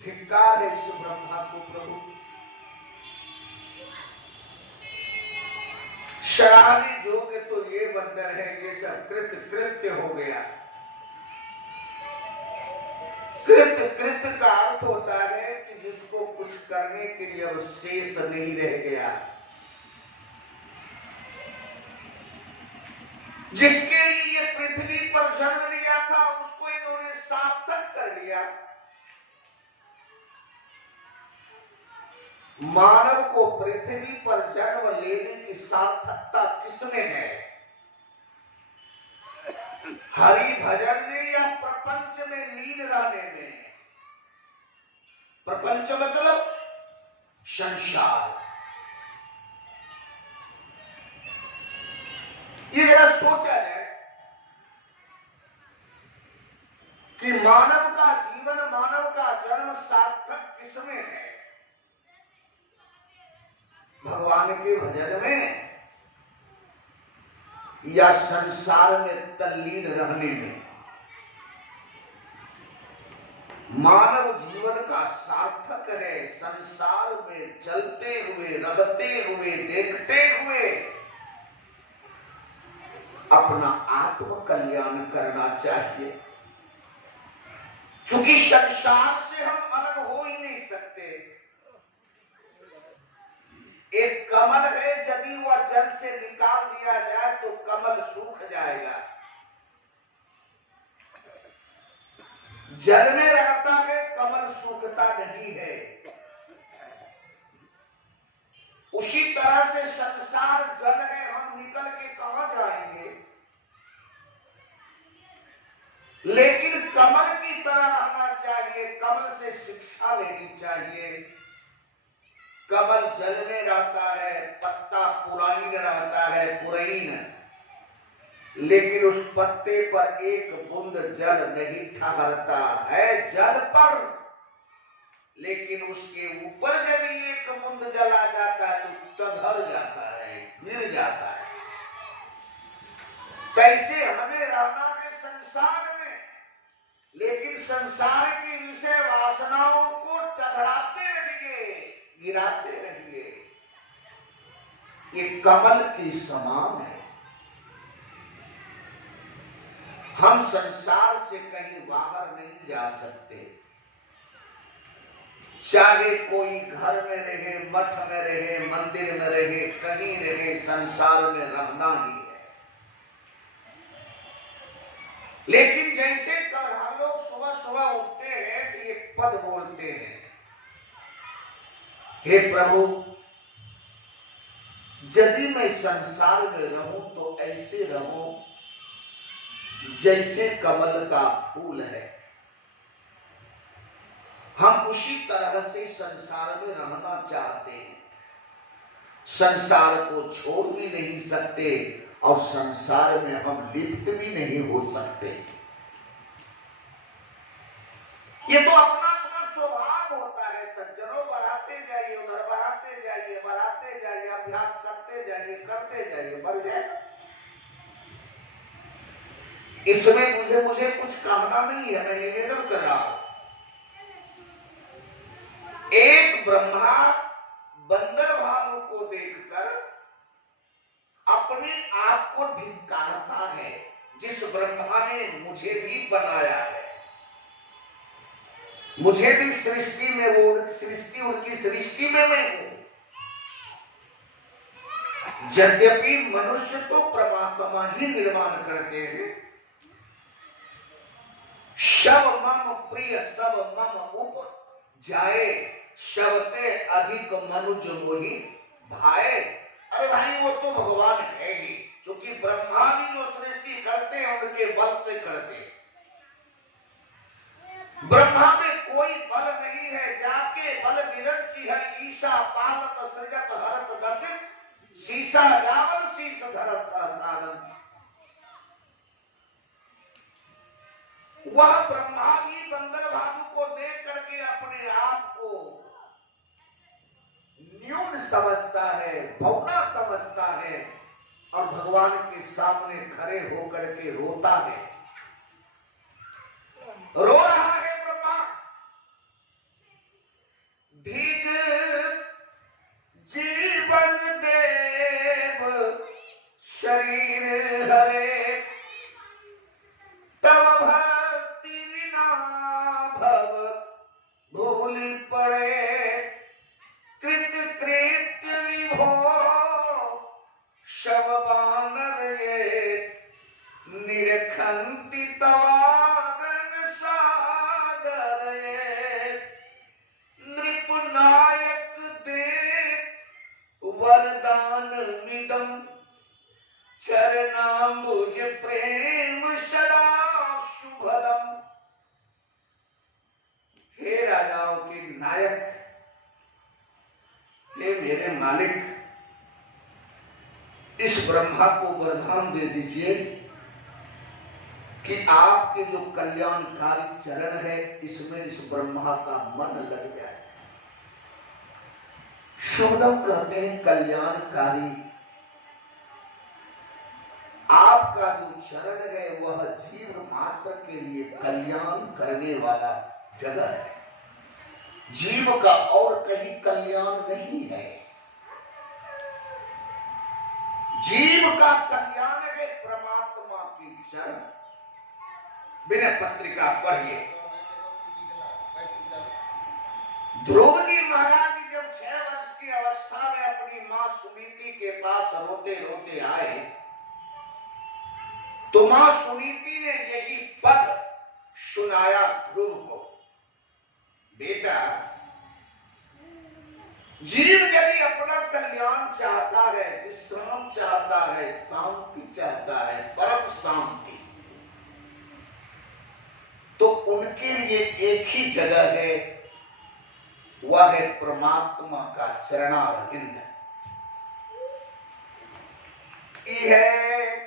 धिक्कार है इस ब्रह्मा को प्रभु। सराहनीय जोग्य तो ये बंदर है, ये सब कृत्य हो गया। कृत्य का अर्थ होता है कि जिसको कुछ करने के लिए अब शेष नहीं रह गया, जिसके लिए ये पृथ्वी पर जन्म लिया था उसको इन्होंने सार्थक कर लिया। मानव को पृथ्वी पर जन्म लेने की सार्थकता किसमें है? हरि भजन में या प्रपंच में लीन रहने में? प्रपंच मतलब संसार। ये जरा सोचा जाए कि मानव का जीवन, मानव का जन्म सार्थक किसमें है? भगवान के भजन में या संसार में तल्लीन रहने में? मानव जीवन का सार्थक है संसार में चलते हुए, रगते हुए, देखते हुए अपना आत्म कल्याण करना चाहिए। क्योंकि संसार से हम अलग हो ही नहीं सकते। एक कमल है, यदि वह जल से निकाल दिया जाए तो कमल सूख जाएगा। जल में रहता है, कमल सूखता नहीं है। उसी तरह से संसार जल है, हम निकल के कहां जाएंगे? लेकिन कमल की तरह रहना चाहिए, कमल से शिक्षा लेनी चाहिए। कमल जल में रहता है, पत्ता पुराइन रहता है, पुरैन, लेकिन उस पत्ते पर एक बूंद जल नहीं ठहरता है जल पर, लेकिन उसके ऊपर जब एक बूंद जल आ जाता है तो टघर जाता है, गिर जाता है। कैसे हमें रहना है संसार में, लेकिन संसार की विषय वासनाओं को टकराते रहिए, गिराते रहिए। ये कमल के समान है। हम संसार से कहीं बाहर नहीं जा सकते। चाहे कोई घर में रहे, मठ में रहे, मंदिर में रहे, कहीं रहे, संसार में रहना ही है। लेकिन जैसे कल हम लोग सुबह सुबह उठते हैं तो ये पद बोलते हैं, हे प्रभु, यदि मैं संसार में रहूं तो ऐसे रहूं जैसे कमल का फूल है। हम उसी तरह से संसार में रहना चाहते हैं। संसार को छोड़ भी नहीं सकते और संसार में हम लिप्त भी नहीं हो सकते। ये तो अपना अपना स्वभाव होता है। सज्जनों, बढ़ाते जाइए, उधर बढ़ाते जाइए, बढ़ाते जाइए, अभ्यास करते जाइए, करते जाइए, बढ़ जाएगा। इसमें मुझे कुछ कहना नहीं है, मैं निवेदन कर रहा हूं। एक ब्रह्मा बंदर भालू को देखकर अपने आप को धिक्कारता है, जिस ब्रह्मा ने मुझे भी बनाया है, मुझे भी सृष्टि में, वो सृष्टि उनकी सृष्टि में मैं हूं। यद्यपि मनुष्य तो परमात्मा ही निर्माण करते हैं। शब मम प्रिय सब मम उप जाए, शबते अधिक मनुज मोहि भाए। अरे भाई, वो तो भगवान है ही, क्योंकि ब्रह्मा भी जो सृष्टि करते हैं उनके बल से करते हैं। ब्रह्मा में कोई बल नहीं है। जाके बल विरंची हर ईशा पालत सृजत हरत दसित, शीशा जावल शीश धरत सहसानंद। वह ब्रह्मा भी बंदर भालू को देख करके अपने आप को न्यून समझता है, भौना समझता है, और भगवान के सामने खड़े होकर के रोता है। रो रहा है ब्रह्मा, मालिक इस ब्रह्मा को वरदान दे दीजिए कि आपके जो कल्याणकारी चरण है इसमें इस ब्रह्मा का मन लग जाए। शुभदम कहते हैं कल्याणकारी। आपका जो चरण है वह जीव मात्र के लिए कल्याण करने वाला जगह है। जीव का और कहीं कल्याण नहीं है। जीव का कल्याण है परमात्मा की चरण। विनय पत्रिका पढ़िए। ध्रुव जी महाराज जब 6 वर्ष की अवस्था में अपनी मां सुनीति के पास रोते रोते आए तो मां सुनीति ने यही पद सुनाया ध्रुव को, बेटा जीव यदि अपना कल्याण चाहता है, विश्राम चाहता है, शांति चाहता है, परम शांति, तो उनके लिए एक ही जगह है, वह है परमात्मा का चरणारविंद। यह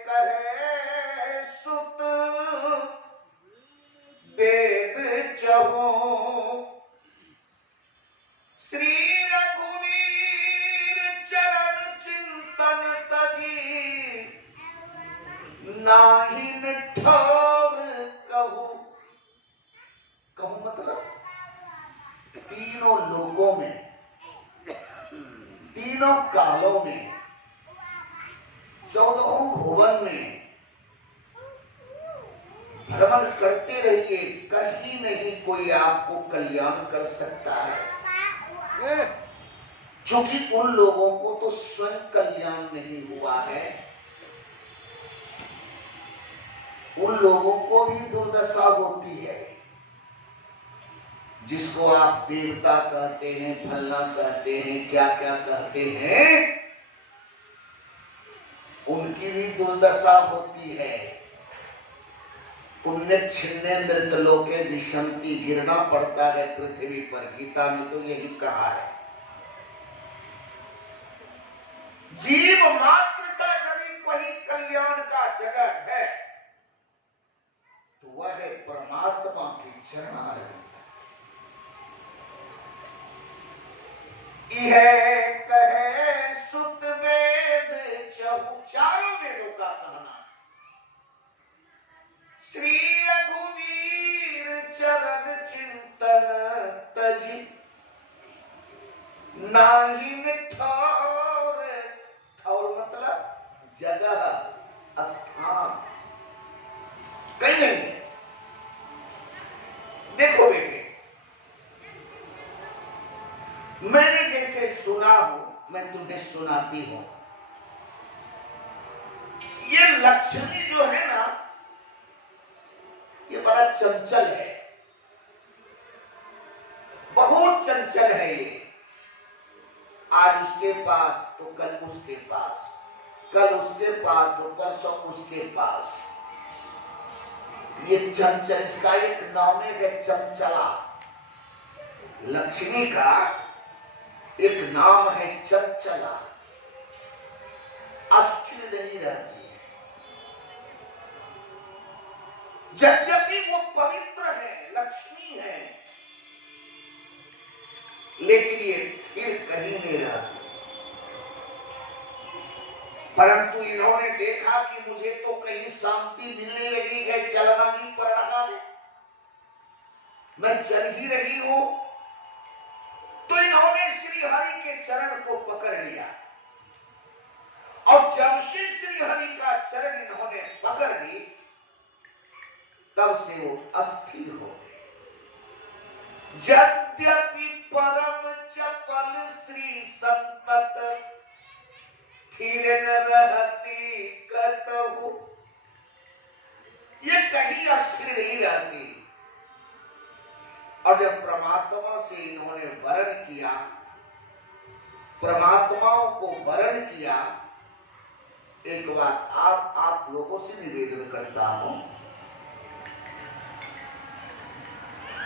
कहे सुत वेद चहु श्री रघुवीर चरण चिंतन तजी नाहिन ठोर कहूं। कहूं मतलब तीनों लोकों में, तीनों कालों में, 14 भुवन में भ्रमण करते रहिए, कहीं नहीं कोई आपको कल्याण कर सकता है। क्योंकि उन लोगों को तो स्वयं कल्याण नहीं हुआ है, उन लोगों को भी दुर्दशा होती है। जिसको आप देवता कहते हैं, फलना कहते हैं, क्या क्या कहते हैं, उनकी भी दुर्दशा होती है। पुण्य छिन्ने मृतलोके विशंति, गिरना पड़ता है पृथ्वी पर। गीता में तो यही कहा है। जीव मात्र का यदि कोई कल्याण का जगह है तो वह है परमात्मा की चरणारविंद। यह कहे सुत वेद चहु, चारों वेदों का कहना, श्री रघुवीर चरण चिंतन तजी नाहिन ठौर। ठौर मतलब जगह, स्थान कहीं नहीं। देखो बेटे, मैंने जैसे सुना हूं, मैं तुम्हें सुनाती हूं। ये लक्ष्मी जो है ना, ये बड़ा चंचल है, बहुत चंचल है ये। आज उसके पास तो कल उसके पास, कल उसके पास तो परसों उसके पास। ये चंचल, इसका एक नाम है चंचला। लक्ष्मी का एक नाम है चंचला, अस्थिर नहीं रहती है। यद्यपि वो पवित्र है, लक्ष्मी है, लेकिन ये फिर कहीं नहीं रहती। परंतु इन्होंने देखा कि मुझे तो कहीं शांति मिलने लगी है, चलना ही पड़ रहा है, मैं चल ही रही हूं, तो इन्होंने श्री हरि के चरण को पकड़ लिया। और जब से श्री हरि का चरण इन्होंने पकड़ ली, तब से वो अस्थिर हो गए। यद्यपि परम चपल श्री संतत स्थिर न रहती कतहु, ये कहीं अस्थिर नहीं रहती। और जब परमात्मा से इन्होंने वरण किया, परमात्माओं को वरण किया, एक बात आप लोगों से निवेदन करता हूं,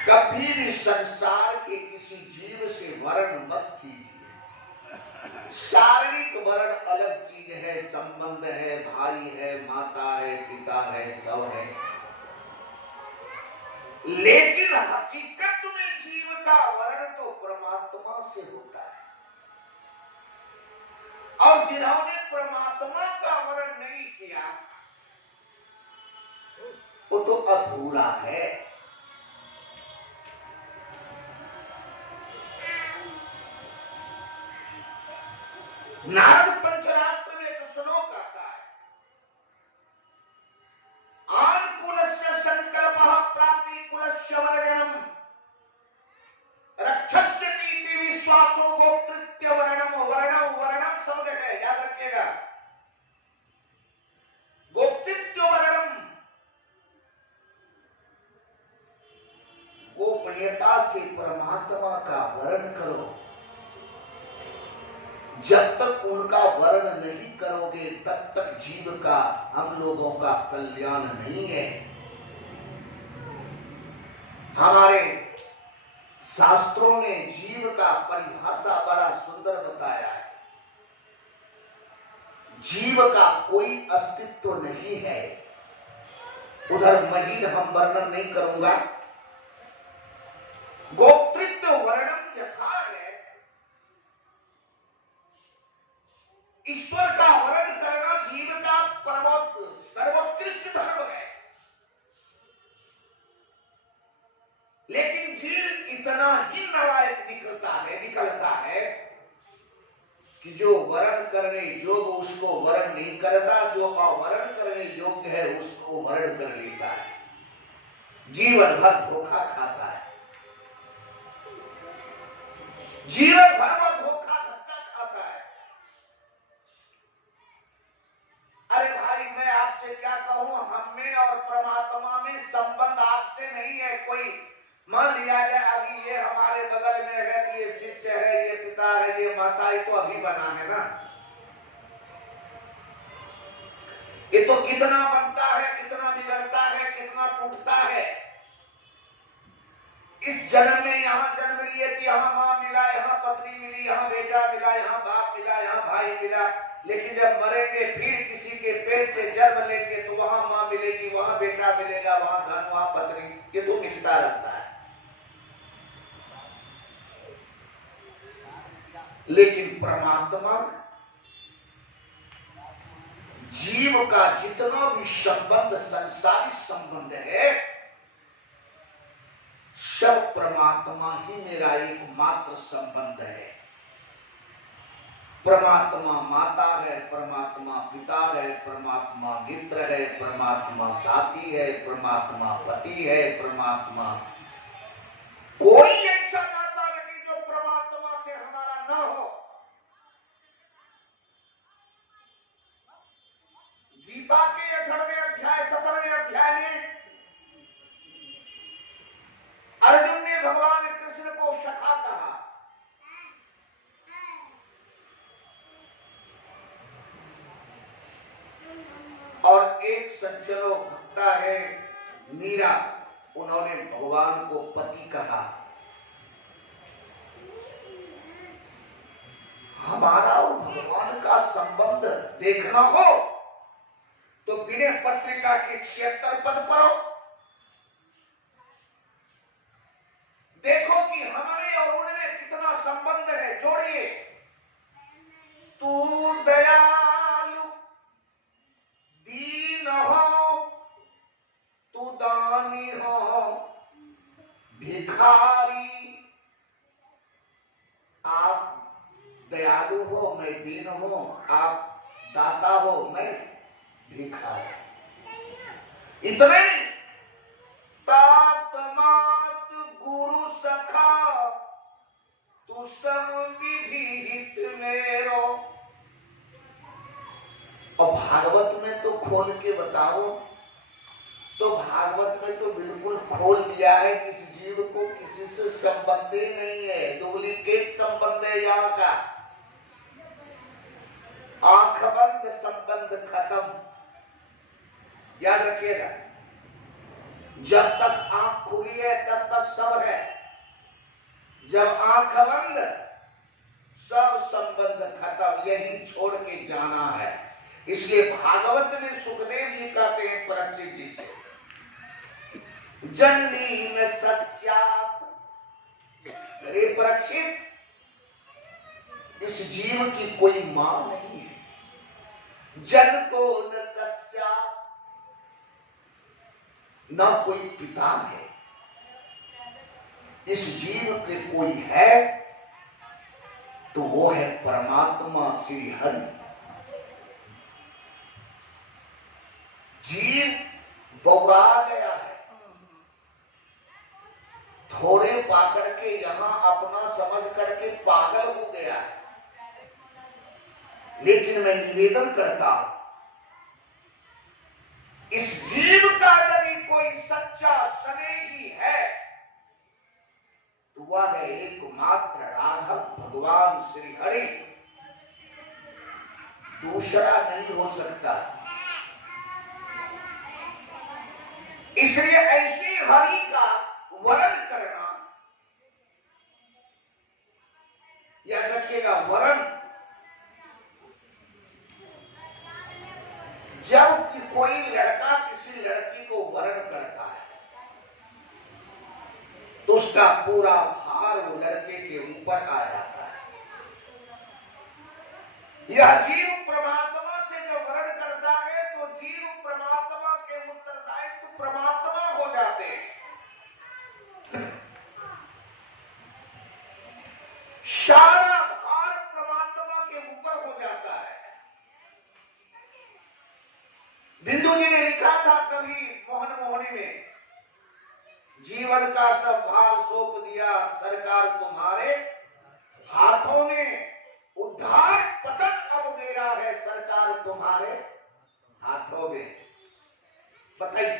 कभी भी संसार के किसी जीव से वरण मत कीजिए। शारीरिक वर्ण अलग चीज है, संबंध है, भाई है, माता है, पिता है, सब है, लेकिन हकीकत में जीव का वर्ण तो परमात्मा से होता है। और जिन्होंने परमात्मा का वर्ण नहीं किया वो तो अधूरा है। नारद पंचरात्र में एक श्लोक आता है, आनुकूलस्य संकल्पः प्रातिकूलस्य वर्णनम रक्षस्यतीति विश्वासो गोप्तृत्य वर्णम। वर्णम वर्णम शब्द है, याद रखिएगा, गोप्तृत्य वर्णम, गोपनीयता से परमात्मा का वर्ण करो। जब तक उनका वर्ण नहीं करोगे तब तक जीव का, हम लोगों का कल्याण नहीं है। हमारे शास्त्रों ने जीव का परिभाषा बड़ा सुंदर बताया है। जीव का कोई अस्तित्व नहीं है। उधर महीन हम वर्णन नहीं करूंगा। गोप्तृत्व वर्णन यथा है, ईश्वर का वर्णन करना जीव का सर्वोत्कृष्ट धर्म है। लेकिन जीव इतना ही नालायक निकलता है कि जो वर्ण करने योग्य उसको वर्ण नहीं करता, जो अवर्ण करने योग्य है उसको वर्ण कर लेता है। जीवन भर धोखा खाता है, जीवन भर धोखा धक्का खाता है। अरे भाई मैं आपसे क्या कहूं, हम में और परमात्मा में संबंध आपसे नहीं है। कोई मान लिया जाए अभी ये हमारे बगल में है, तो ये शिष्य है, ये पिता है, ये माता है, तो अभी बना है ना। ये तो कितना बनता है, कितना बिगड़ता है, कितना टूटता है। इस जन्म में यहाँ जन्म लिए थी, यहाँ माँ मिला, यहाँ पत्नी मिली, यहाँ बेटा मिला, यहाँ बाप मिला, यहाँ भाई मिला। लेकिन जब मरेंगे फिर किसी के पेट से जन्म लेंगे तो वहां माँ मिलेगी, वहां बेटा मिलेगा, वहां धन, वहां पत्नी, ये तो मिलता रहता है। लेकिन परमात्मा, जीव का जितना भी संबंध, संसारिक संबंध है, सब परमात्मा ही मेरा एकमात्र संबंध है। परमात्मा माता है, परमात्मा पिता है, परमात्मा मित्र है, परमात्मा साथी है, परमात्मा पति है, परमात्मा कोई ऐसा नाता नहीं जो परमात्मा से हमारा ना हो। गीता के 18वें अध्याय 17वें अध्याय में अर्जुन ने भगवान कृष्ण को सखा कहा। और एक सज्जनो भक्ता है मीरा, उन्होंने भगवान को पति कहा। हमारा और भगवान का संबंध देखना हो तो विनय पत्रिका के 76 पद पढ़ो। देखो कि हमारे और उनमें कितना संबंध है। जोड़िए, तू दयालु दीन हो, तू दानी हो भिखारी। आप दयालु हो, मैं दीन हूं। आप दाता हो, मैं भिखारी। इतने तात मात गुरु सखा, तू सब विधि हित मेरो। और भागवत में तो खोल के बताओ, तो भागवत में तो बिल्कुल खोल दिया है कि इस जीव को किसी से संबंध ही नहीं है, डुप्लीकेट संबंध है यहाँ का। आंख बंद संबंध खत्म, याद रखिएगा। जब तक आंख खुली है तब तक सब है। जब आंख बंद, सब संबंध खत्म, यही छोड़ के जाना है। इसलिए भागवत में सुखदेव जी कहते हैं परीक्षित जी से, जननी न सस्यात्, अरे परीक्षित, इस जीव की कोई मां नहीं है। जन को न सस्यात्, न कोई पिता है। इस जीव के कोई है तो वो है परमात्मा श्री हरि। जीव बौरा गया है, थोड़े पाकर के यहां अपना समझ करके पागल हो गया है। लेकिन मैं निवेदन करता हूं, इस जीव का यदि कोई सच्चा स्नेही है तो वह है एकमात्र राघव भगवान श्री हरि, दूसरा नहीं हो सकता। इसलिए ऐसी हरि का वरण करना, याद रखिएगा, वरण जब कि कोई लड़का किसी लड़की को वरण करता है तो उसका पूरा भार वो लड़के के ऊपर आ जाता है। यह जीव परमात्मा से जो वरण करता है तो जीव परमात्मा के उत्तरदायित्व तो परमात्मा हो जाते हैं। सारा भार परमात्मा के ऊपर हो जाता है। बिंदु जी ने लिखा था कभी मोहन मोहनी में, जीवन का सब भार सौंप दिया सरकार तुम्हारे हाथों में, उद्धार पतन अब मेरा है सरकार तुम्हारे हाथों में। बताइए,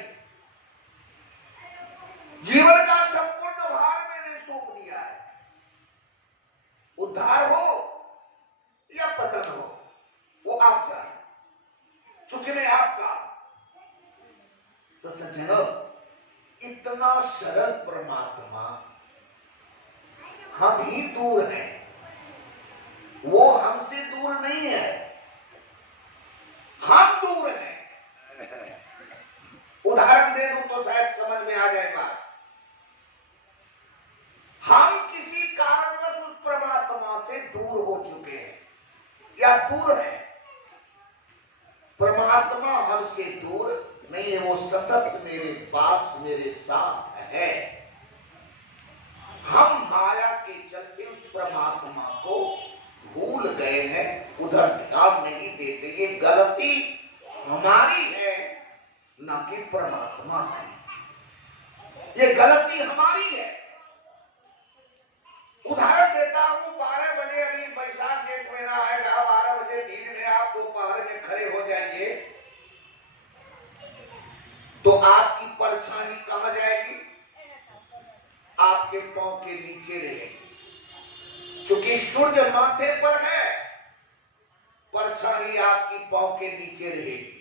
जीवन का संपूर्ण भार मैंने सौंप दिया है, उद्धार हो या पतन हो वो आप जाने, चुकने आपका। तो सज्जनों, इतना सरल परमात्मा हम ही दूर हैं, वो हमसे दूर नहीं है, हम दूर हैं। उदाहरण दे दूं तो शायद समझ में आ जाएगा। हम किसी कारणवश उस परमात्मा से दूर हो चुके हैं या दूर हैं। परमात्मा हमसे दूर नहीं है, वो सतत मेरे पास मेरे साथ है। हम माया के चलते उस परमात्मा को भूल गए हैं, उधर ध्यान नहीं देते। ये गलती हमारी है, न कि परमात्मा की। ये गलती हमारी है। उदाहरण देता हूं, 12 बजे अभी बैसाख जेठ महीना आएगा, 12 बजे दिन में आप दोपहर में खड़े हो जाइए तो आपकी परछाई कहां जाएगी? आपके पांव के नीचे रहेगी। चूंकि सूर्य माथे पर है, परछाई आपकी पांव के नीचे रहेगी।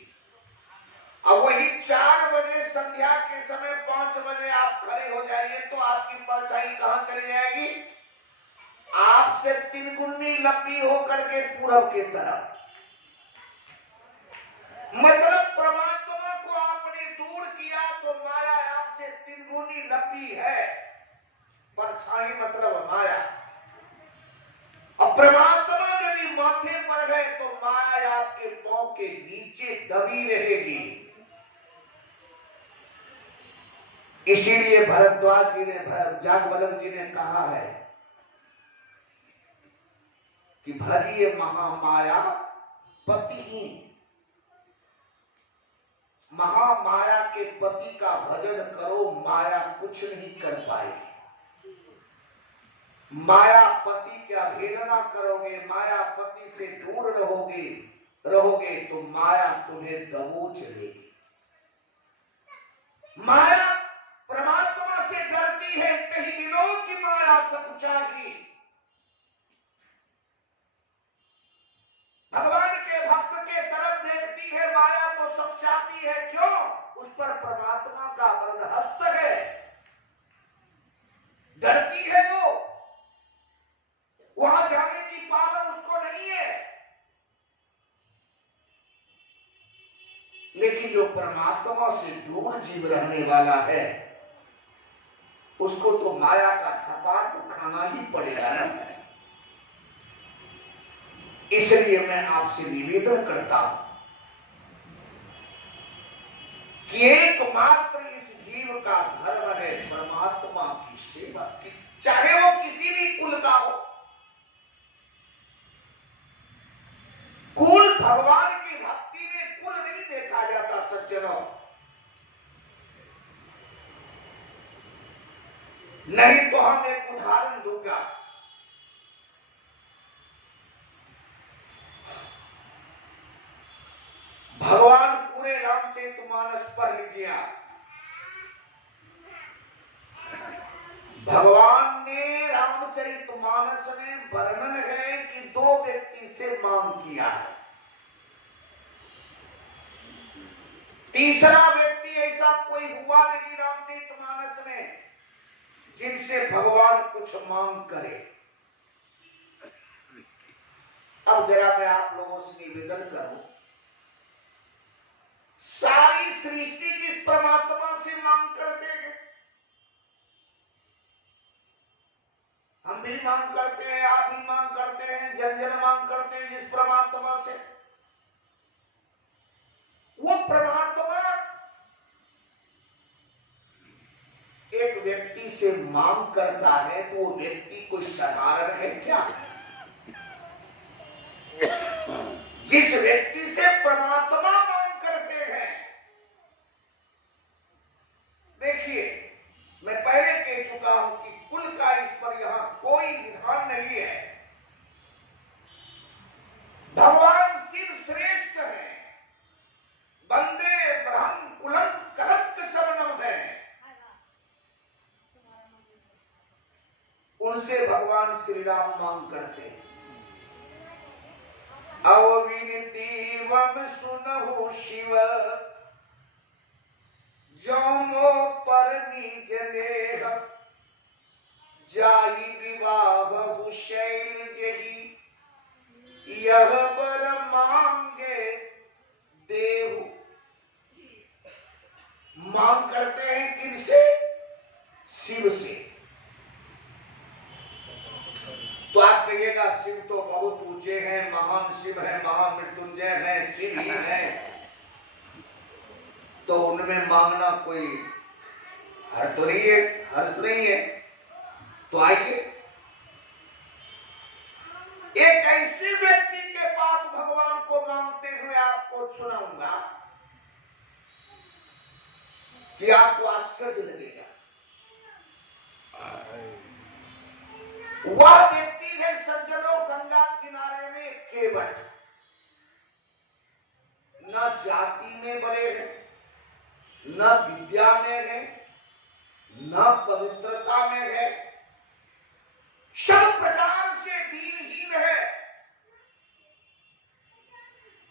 अब वही 4 बजे संध्या के समय 5 बजे आप खड़े हो जाइए तो आपकी परछाई कहां चली जाएगी? आपसे 3 गुनी लंबी होकर के पूरब की तरफ। मतलब परमात्मा को आपने दूर किया तो माया आपसे 3 गुनी लंबी है। परछाई मतलब माया। अब परमात्मा यदि माथे पर है तो माया आपके पांव के नीचे दबी रहेगी। इसीलिए भरद्वाज जी ने, जागवल्लभ जी ने कहा है कि भजिए महामाया पतिहीन। महामाया के पति का भजन करो, माया कुछ नहीं कर पाएगी। मायापति की अवहेलना करोगे, मायापति से दूर रहोगे तो माया तुम्हें दबोच लेगी। माया परमात्मा से डरती है, कहीं मिलो की माया सकुचागी। भगवान के भक्त के तरफ देखती है माया तो सकुचाती है। क्यों? उस पर परमात्मा का वरदहस्त है, डरती है वो। वहां जाने की परमात्मा से दूर जीव रहने वाला है, उसको तो माया का थप्पड़ तो खाना ही पड़ेगा ना। इसलिए मैं आपसे निवेदन करता हूं कि एकमात्र इस जीव का धर्म है परमात्मा की सेवा की, चाहे वो किसी भी कुल का हो। कुल भगवान की भक्ति में कुल नहीं देखा जाता सज्जनों। नहीं तो हम एक उदाहरण दूंगा। भगवान पूरे रामचरितमानस पढ़ लीजिए आप। भगवान ने रामचरितमानस में वर्णन है कि दो व्यक्ति से मांग किया है, तीसरा व्यक्ति ऐसा कोई हुआ नहीं रामचरितमानस में जिनसे भगवान कुछ मांग करे। अब जरा मैं आप लोगों से निवेदन करूं, सारी सृष्टि जिस परमात्मा से मांग करते हैं, हम भी मांग करते हैं, आप भी मांग करते हैं, जन जन मांग करते हैं जिस परमात्मा से, वो परमात्मा एक व्यक्ति से मांग करता है तो वो व्यक्ति कोई साधारण है क्या? जिस व्यक्ति से परमात्मा मांग करते हैं, देखिए मैं पहले कह चुका हूं कि कुल का इस पर यहां कोई विधान नहीं है। भगवान शिव श्रेष्ठ है, वंदे ब्रह्म कुलम कलंक शरणम है। उनसे भगवान श्री राम मांग करते हैं। अविनती वम सुनहु शिव जो मो पर निज नेह, जाई विवाह शैल जही, यह बर मांगे देहु। मांग करते हैं किनसे? शिव से। तो आप कहिएगा शिव तो बहुत ऊंचे हैं, महान शिव है, महामृत्युंजय है, शिव ही है, तो उनमें मांगना कोई हर्ष नहीं है। तो आइए एक ऐसे व्यक्ति के पास भगवान को मांगते हुए आपको सुनाऊंगा कि आपको आश्चर्य लगेगा। वह व्यक्ति है सज्जनों गंगा किनारे में केवट, न जाति में बड़े हैं, न विद्या में है, न पवित्रता में है, सब प्रकार से दीनहीन है।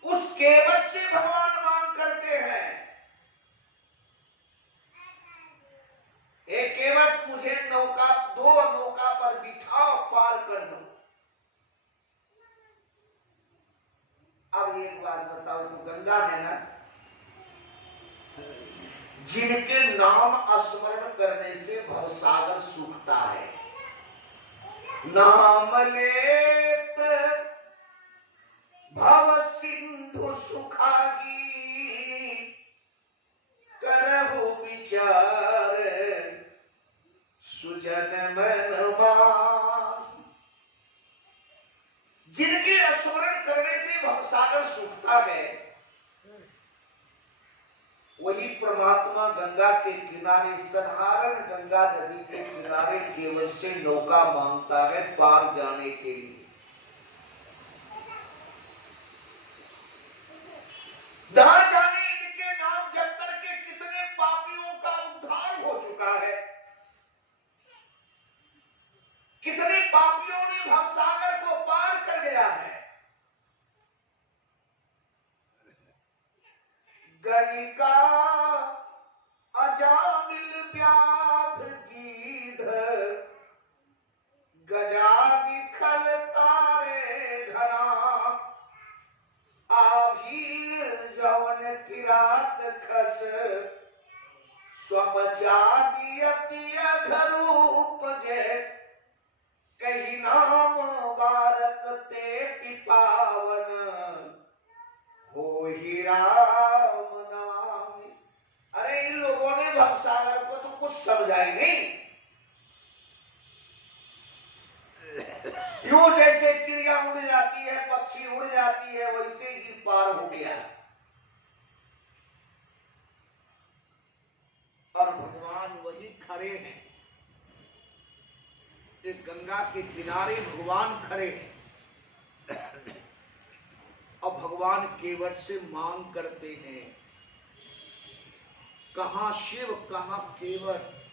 उस केवट से भगवान मांग करते हैं, एक केवट मुझे दो नौका पर बिठाओ, पार कर दो। अब एक बात बताओ, तो गंगा में ना जिनके नाम स्मरण करने से भवसागर सूखता है, नाम लेत भव सिंधु सुखागी, करहु विचार सुजन मन माही। जिनके स्मरण करने से भवसागर सूखता है, वही परमात्मा गंगा के किनारे, साधारण गंगा नदी के किनारे केवल से नौका मांगता है पार जाने के लिए। जहां जाने इनके नाम जप करके कितने पापियों का उद्धार हो चुका है, कितने पापियों ने भवसागर को पार कर गया है। गणिका अजामिल व्याध गीध, गजादि खल तारे घना, आभीर जवन किरात खस, बचा दियतिय घरू पजे कही नाम बारक ते पिपावन हो ही राम नमामि। अरे इन लोगों ने भवसागर को तो कुछ समझा ही नहीं। यूं जैसे चिड़िया उड़ जाती है, पक्षी उड़ जाती है, वैसे ही पार हो गया। और भगवान वही खड़े हैं, एक गंगा के किनारे भगवान खड़े हैं और भगवान केवट से मांग करते हैं, कहां शिव कहां केवट।